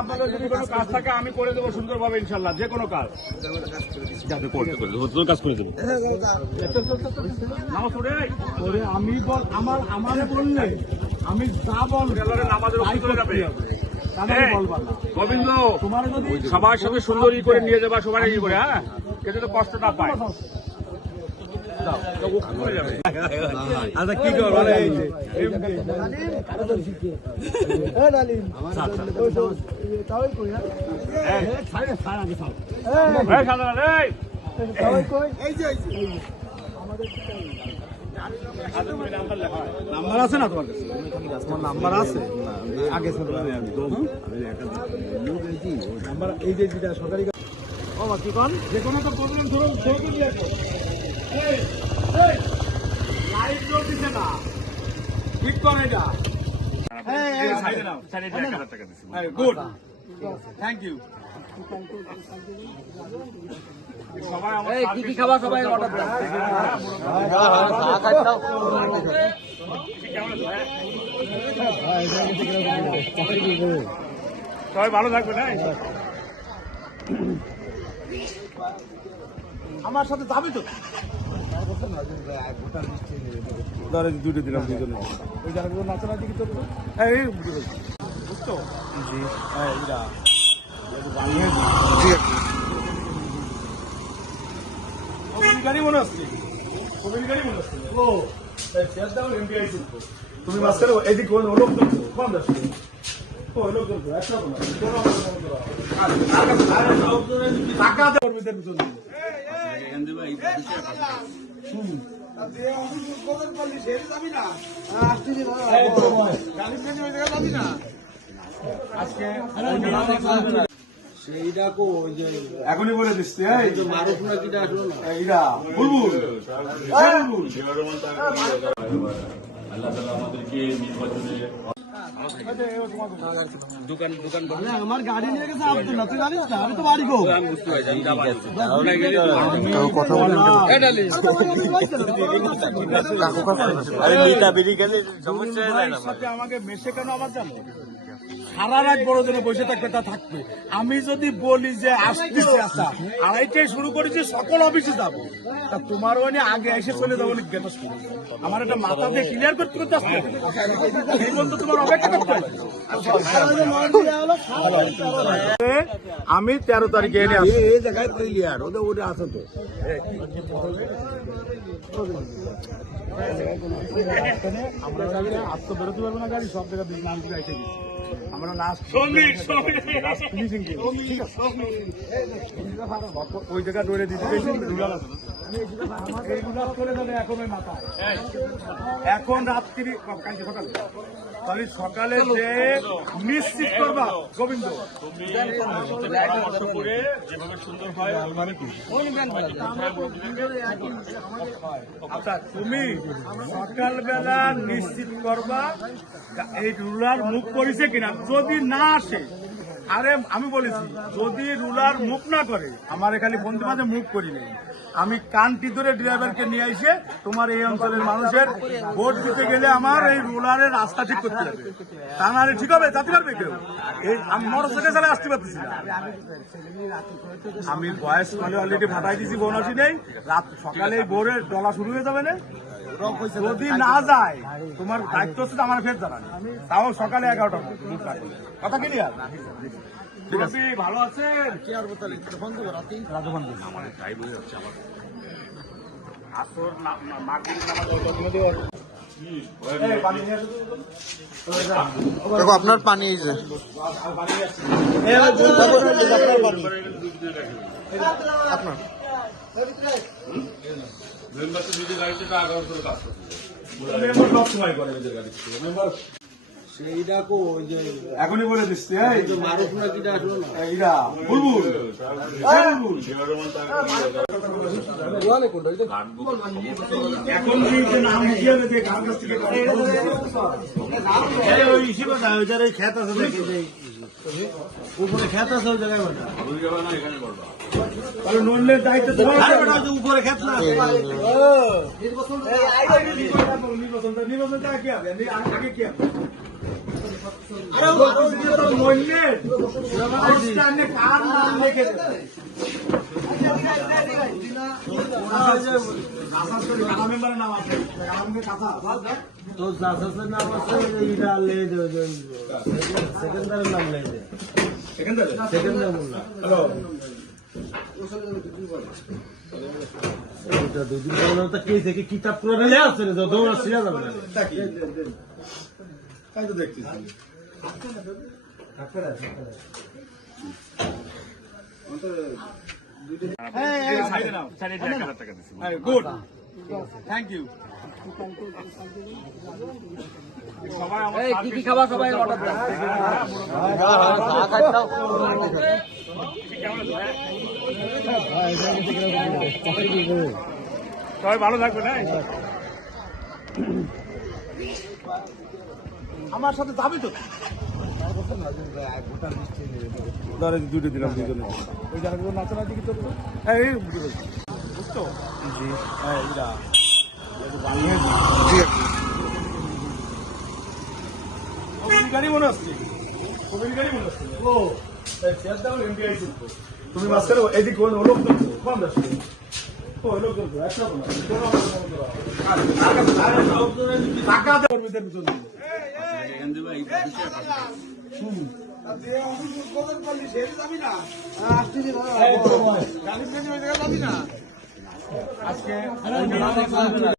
আপনাদের যদি কোনো কাজ থাকে আমি করে দেবো সুন্দরভাবে ইনশাল্লাহ, যে কোনো কাজ যাতে কাজ করে দেবো। আমি আমারে বললে আমি যা বল নামাজের চলে যাবে। গোবিন্দ তোমার যদি সবার সাথে সুন্দরী করে নিয়ে যাবা, সবাই ই করে, হ্যাঁ, কেউ তো কষ্ট না পায়। আচ্ছা কি কর নাম্বার আছে না তোমার কাছে? তোমার নাম্বার আছে আগে নাম্বার এই যে যেটা সরকারি কি কন যে কোনো একটা প্রবলেম ধরুন লাইট জ্বলতেছে না, ঠিক কর এটা। Good, thank you. কি কি খাবার সবাই অর্ডার দেন। সবাই ভালো থাকবে না? আমার সাথে যাবি তো? দুটো দিলাম দুজনে। ওই জায়গাগুলো নাচানাচি কি চলতো? হ্যাঁ বুঝতো? জি হ্যাঁ এরা গাড়ি মনে আসছে, গাড়ি মনে আসছে। ও তুমি মাঝখানে এদিক লোক চলছো কম যাচ্ছে। এখনই বলে দিচ্ছি আমার গাড়ি নিয়ে গেছে আব্দুল, তুই জানিস না? আমি তো বাড়ি গো কথা বলেন আমাকে মেশে কেন আমার জানো সারা রাত বড়জনে বসে থাকবে, তা থাকবে। আমি যদি বলি যে আসতেছে, আচ্ছা আড়াইটায় শুরু করেছি, সকল অফিসে যাবো, তা তোমার ওখানে আগে এসে চলে যাবো। আমার একটা মাথা দিয়ে ক্লিয়ার করতে করতে আসতে হবে, এই পর্যন্ত তোমার অপেক্ষা করতে হবে। আমি 13 তারিখে এনে আসি এই জায়গায় ক্লিয়ার, ওদের ওটা আছে তো। আমরা আসতে বেরোতে পারবো না, গাড়ি সব জায়গায় নাম দিয়ে এসে গেছি। আমরা লাস্ট ফিনিশিং ঠিক আছে, ওই জায়গা দৌড়ে দিতে রুলার আছে এই রুলার করে দেবে। এখন ওই মাথা এখন রাত্রি সকালে সকালে যে নিশ্চিত করবা গোবিন্দ যেভাবে সুন্দর হয়। আচ্ছা তুমি সকালবেলা নিশ্চিত করবা এই রুলার মুখ করেছে কিনা, যদি না আসে, আরে আমি বলেছি যদি রুলার মুখ না করে, আমার এখানে বন্ধু মাঝে মুখ করি নেই, আমি কানটি ধরে ড্রাইভারকে নিয়ে এসে তোমার এই অঞ্চলের মানুষের ভোট দিতে গেলে আমার এই রুলারের রাস্তা ঠিক করতে হবে। তা না ঠিক হবে, যাতে পারবে কেউ? এই আমি মোটরসাইকেল চালে আসতে পারতেছি না। আমি বয়স কলে অলরেডি ফাটাই দিয়েছি, বোনাসি নেই, রাত সকালে ভোরে ডলা শুরু হয়ে যাবে না। যদি না যায় তোমার দায়িত্ব হচ্ছে আমার ফের জানানো, তাও সকালে 11টা কথা কি আর ভালো আছেন? কি আর ফোন দেবো রাতে আমার তাই বলে যাচ্ছে। আমার আসর দেখো আপনার পানি আপনার এখনই বলে দিচ্ছি এখন নাম লিখিয়ে কার কাছ থেকে খেত আছে উপরে খেত আছে ওই জায়গায় তাহলে নড়লের দায়িত্ব উপরে খেত না। নির্বাচনটা কি হবে আগে কি হবে? কার নাম লিখে দেবে? মেম্বারের নাম আছে তো জাসাসের নাম আছে এইটা লে দে সেকেন্ডারের নাম লে দে সেকেন্ডার মোল্লা এটা দুদিন পরে তো কে থেকে কিতাব করে নিয়ে আসছে না দৌড় আসছে না তাই তো দেখতেছি। Good, thank you. সবাই কি কি খাবার সবাই অর্ডার দেন। সবাই ভালো থাকবে না? আমার সাথে যাবি তো? ধরে দুটো দিলাম দুজনে। ওই জায়গাগুলো নাচানাচি কি করতো? হ্যাঁ এই বুঝতো? জি হ্যাঁ এইটা জি কবির গাড়ি মনে আসছে, কবির গাড়ি মনে আসছে। ও শেয়ার দাও এমডিআই চলতো। তুমি মাঝখানে এদিক লোক চলতো কম আসছে। ও লোক চলতো একরকম টাকা কর্মীদের পিছনে আজকে